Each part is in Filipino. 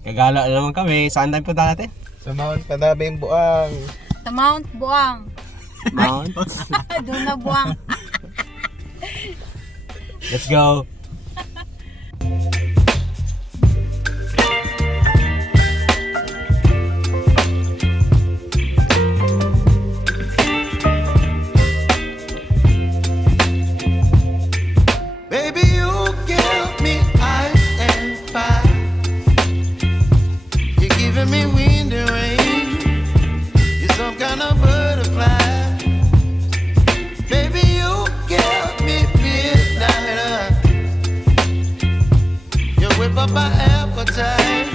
Gagala na naman kami. Saan tayo punta natin? Sa Mount Panabing Buang. Sa Mount Buang. Mount. Doon na Buang. Let's go. Baby, you give me ice and fire. You're giving me wind and rain. You're some kind of butterfly. Baby, you give me midnight. You whip up my appetite.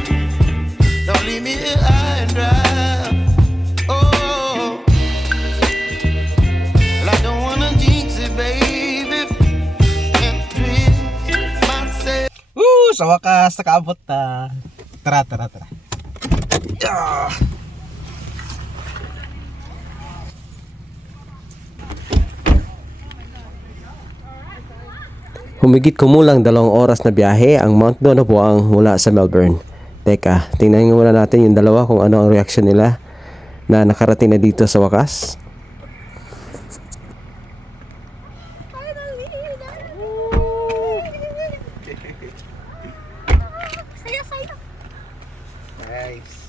Don't leave me here high and dry. Oh, well, I don't wanna jinx it, baby. And twist myself. Sa wakas, nakaabot na. Tara. Yeah. Humigit kumulang 2 oras na biyahe ang Mount Donabuang mula sa Melbourne. Teka, tingnan muna natin yung dalawa kung ano ang reaksyon nila na nakarating na dito sa wakas. Saya. Nice.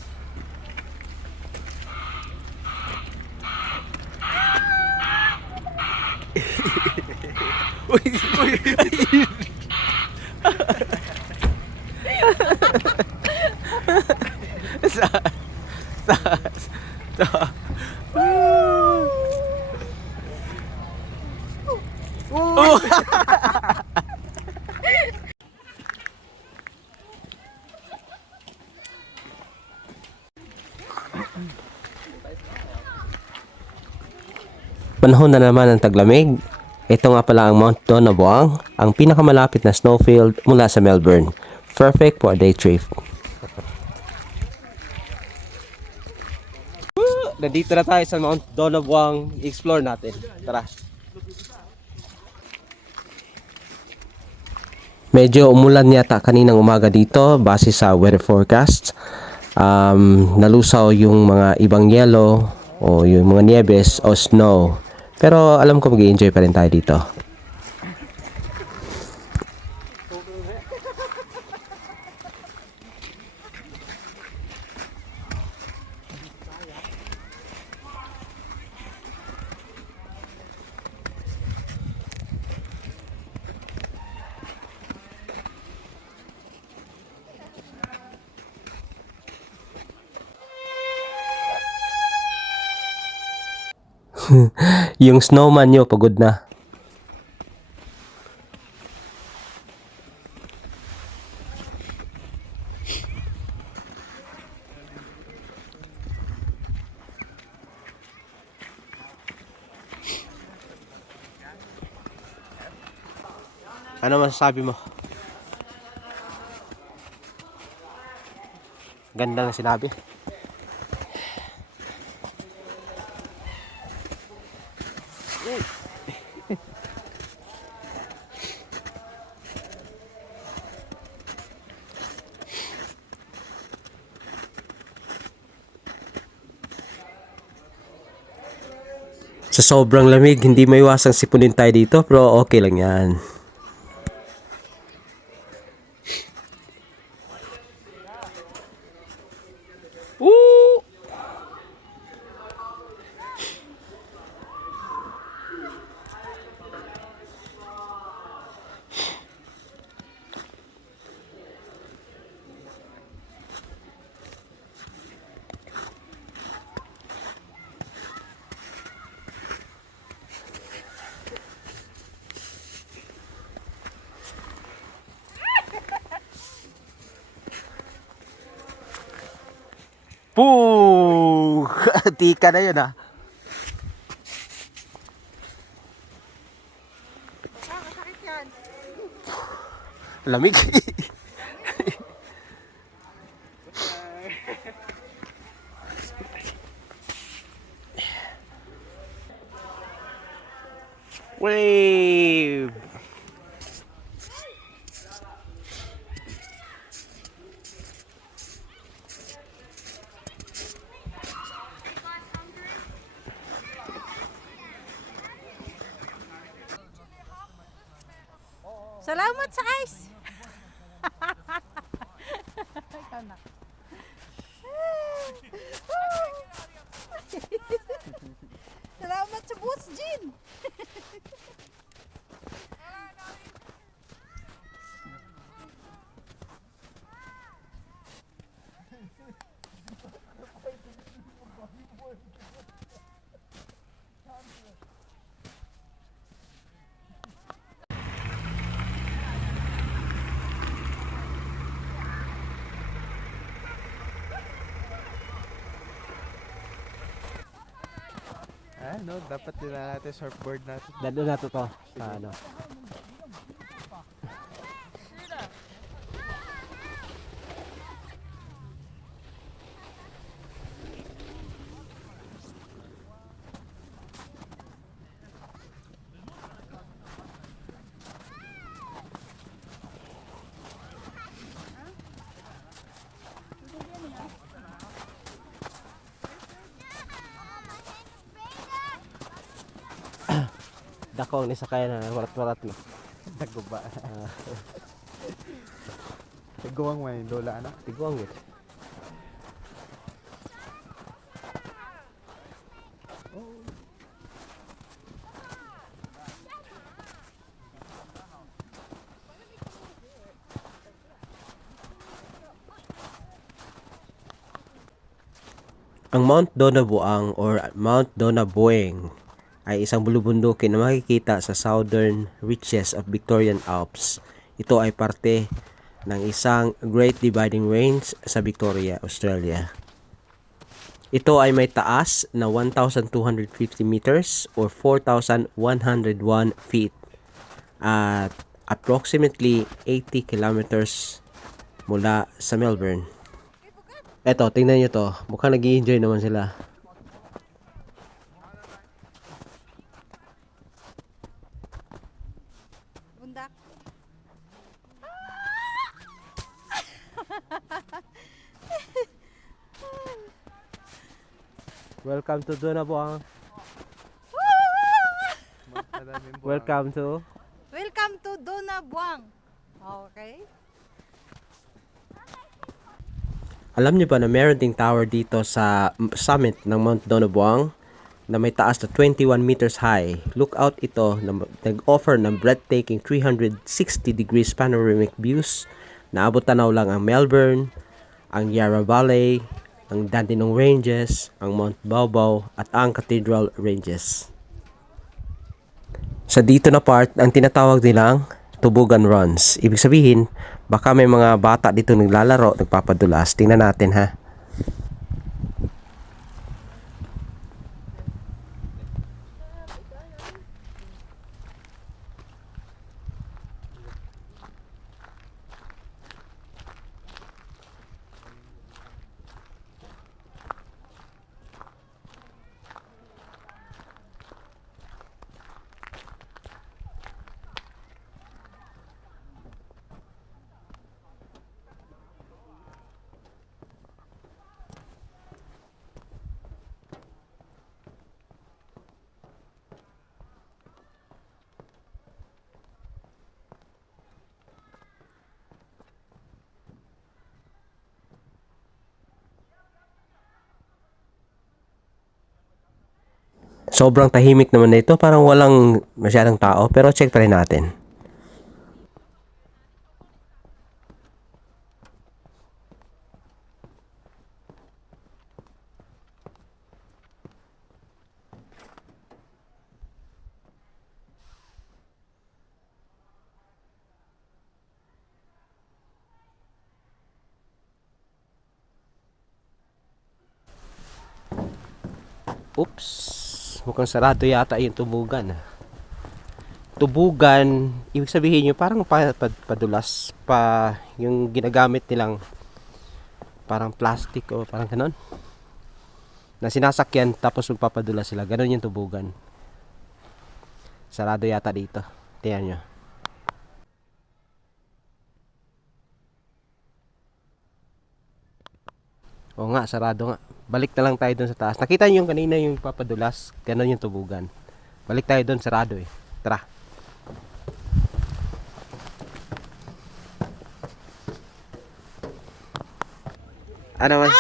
Panahon na naman ng taglamig. Ito nga pala ang Mount Donabuang, ang pinakamalapit na snowfield mula sa Melbourne. Perfect for a day trip. Nandito na tayo sa Mount Donabuang. Explore natin. Tara. Medyo umulan yata kaninang umaga dito base sa weather forecast. Nalusaw yung mga ibang yelo o yung mga niebes o snow. Pero alam ko mag-i-enjoy pa rin tayo dito. Yung snowman nyo, pagod na. Ano masasabi mo? Ganda ng sinabi. Sa sobrang lamig, hindi maiwasang sipunin tayo dito, pero okay lang yan. Woo! Poo! Tika na yun ah. Sakit yan. Lamig. Wave. Salamat sa ice. Ikaw na. Salamat sa Boss Jean. No, dapat nila natin surfboard natin. Dalo na to sa ano. Dako ni sakay na warat-warat na. Naguba. Tiguang man yung lola anak. Tiguang yun. Ang Mount Donabuang or Mount Donabueng ay isang bulubundukin na makikita sa southern reaches of Victorian Alps. Ito ay parte ng isang Great Dividing Range sa Victoria, Australia. Ito ay may taas na 1,250 meters or 4,101 feet at approximately 80 kilometers mula sa Melbourne. Eto, tingnan nyo to. Mukhang nag-i-enjoy naman sila. Bundak. Welcome to Donabuang. Maraming buwan. Welcome to... Welcome to Donabuang. Okay. Alam niyo ba na meron ding tower dito sa summit ng Mount Donabuang na may taas na 21 meters high. Lookout ito na nag-offer ng breathtaking 360 degrees panoramic views. Naabot tanaw lang ang Melbourne, ang Yarra Valley, ang Dandenong Ranges, ang Mount Baobab at ang Cathedral Ranges. Sa dito na part, ang tinatawag nilang Tubugan Runs. Ibig sabihin, baka may mga bata dito naglalaro, nagpapadulas. Tingnan natin ha. Sobrang tahimik naman na ito. Parang walang masyadong tao. Pero check pa rin natin. Oops. Mukhang sarado yata yung tubugan. Tubugan, ibig sabihin nyo, parang padulas pa yung ginagamit nilang parang plastic o parang ganon. Na sinasakyan tapos magpapadulas sila. Ganon yung tubugan. Sarado yata dito. Tingnan nyo. Oo nga, sarado nga. Balik na lang tayo dun sa taas. Nakita nyo yung kanina yung papadulas. Ganon yung tubugan. Balik tayo dun, sarado eh. Tara. Ano mas...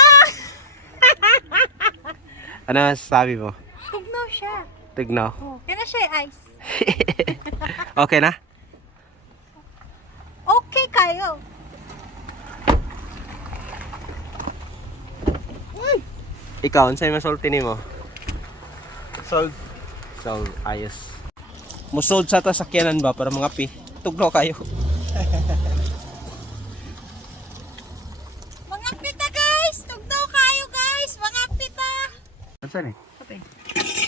ano mas sabi mo? Tugnaw siya. Tignaw. Oh, kaya na siya ice. Okay na? Okay kayo. Ikaw, unsay masulti nimo? Sold. So, ayos. Musold sa ta sakyanan ba para mga pi? Tugnaw kayo. Mga pita guys! Tugnaw kayo guys! Mga pita! Ano saan eh? Kape.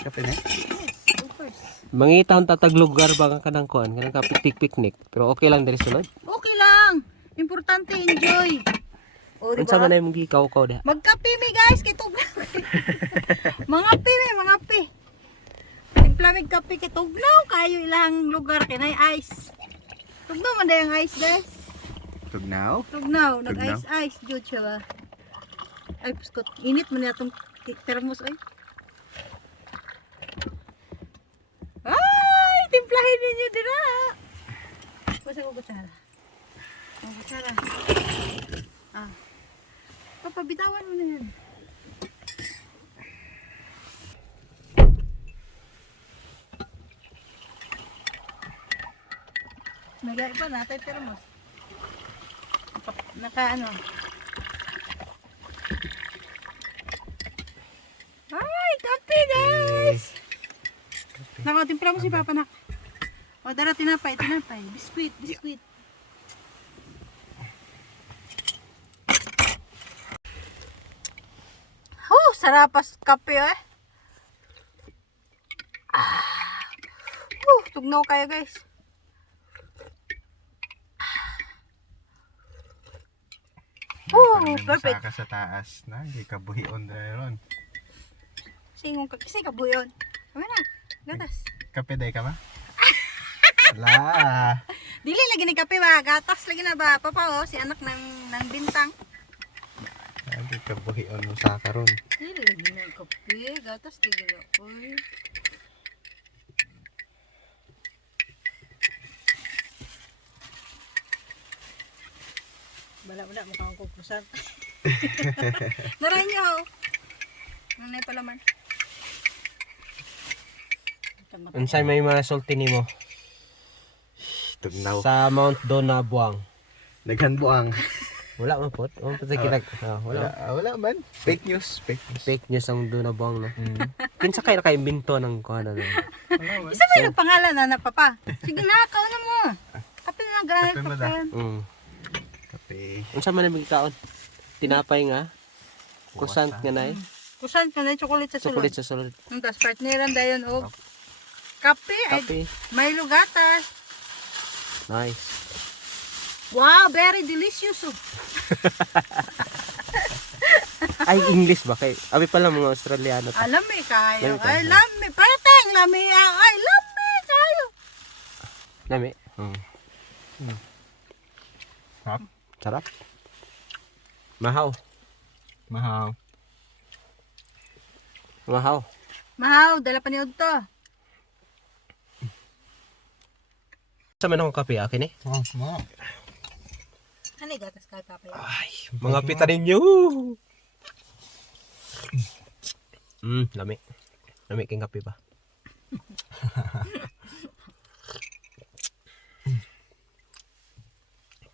Kape na? Yes, go first. Mangitahon tatag lugar ba nga kanang kuan, kanang picnic. Pero okay lang diri sulod. Okay lang. Importante enjoy. O, diba? Unsa man ay mong gikaw-kaw diha? Magkape mi guys, kay tugnaw. Mga pi mi, mga pi. Nagplamig kape kay tugnaw kayo ilang lugar kinay ice. Tugnaw man dayang ice guys. Tugnaw? Tugnaw, Tugnaw? nag-ice jud siya ba. Ay, puskot. Init man atong termos ay. Ay, timplahin ninyo dira. Basta ko kutsara. Ang kutsara. Ah. Papabitawan mo na yan. Nagay pa natin termos. Naka ano. Ay, kape guys! Nakatimpla mo si Papa nak. O, dara tinapay. Biskuit. Oh, sarapas kape eh. Tugnaw kayo guys. Perfect. Saka sa taas na, hindi ka buhion ron. Singong kasi kabuyon. Kami na. Gatas. Kape day ka ba? Wala. Dili lagi ni kape ba? Gatas lagi na ba? Papa si anak ng bintang. Hindi ka buhion mo sa karon. Dili lagi na kape. Gatas lagi na. Uy. Bala makang kukusan. Naray niyo ho. Nanay pala man. Unsay may mga sulti nimo Tugnaw. sa Mount Dona Buang? Naghanbuang. Wala man pot. Wala Wala. Wala man. Fake news. Fake news ang Dona Buang no. Kinsa kay nakaimbento ng kuan na. Wala man. Isa may nagpangalan na papa. Sige na, kauna mo. Kape na gaya Kape mo da. Mm. Kape. Unsa man ang kaon? Tinapay nga. Croissant nga nay. Kusan ka na chocolate sa sulod. Chocolate sa sulod. Ang tas partneran dayon og kape. Ay, Kape. Milo gatas. Nice. Wow, very delicious. Oh. Ay English ba kay? Abi pala mga Australiano. To. Alam mo kayo. Lami kayo. Ay, lami. Pateng, lami. Ay, lami kayo. Nami. Sarap. Sarap. Mahaw. Mahaw. Mahaw. Mahaw, dala pa ni Udto. Sa man akong kape akin eh. Oh, mo. Ano yung gatas ka kape? Ay, mga pita ninyo. Lami. Lami king kape ba?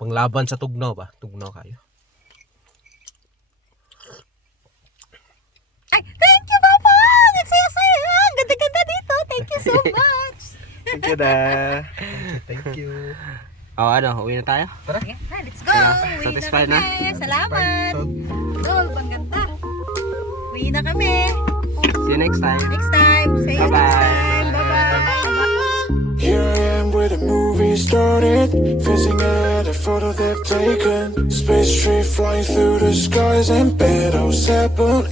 Panglaban sa tugnaw ba? Tugnaw kayo. Ay, thank you, Papa! Nagsaya-saya! Ang ganda-ganda dito! Thank you so much! Thank you da. Thank you. Oh, ano, uwi na tayo? Sige, let's go! Uwi Satisfied na na? kami! Salamat! So, Dol, ang ganda! Uwi na kami! See you next time. Next time! See you Bye-bye. next time! Bye-bye! Here I am where the movie started, facing at a photo they've taken. Space tree flying through the skies and battles happen.